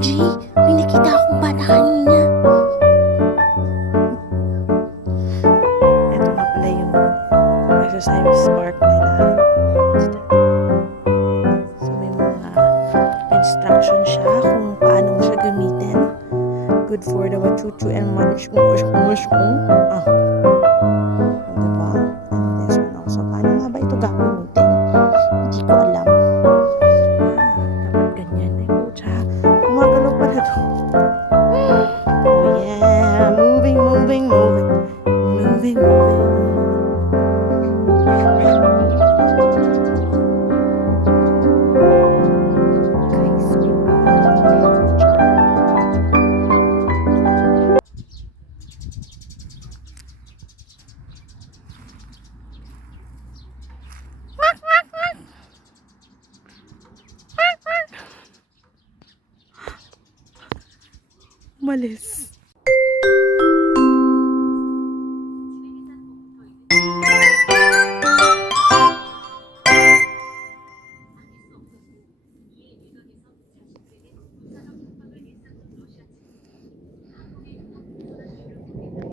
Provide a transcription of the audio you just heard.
OMG, may nakita akong bata kanina. Ito nga pala yung exercise park nila. So may mga instruction siya kung paano mo siya gamitin. Good for the wachuchu and manushmushmushmush. Ah, 头。Males.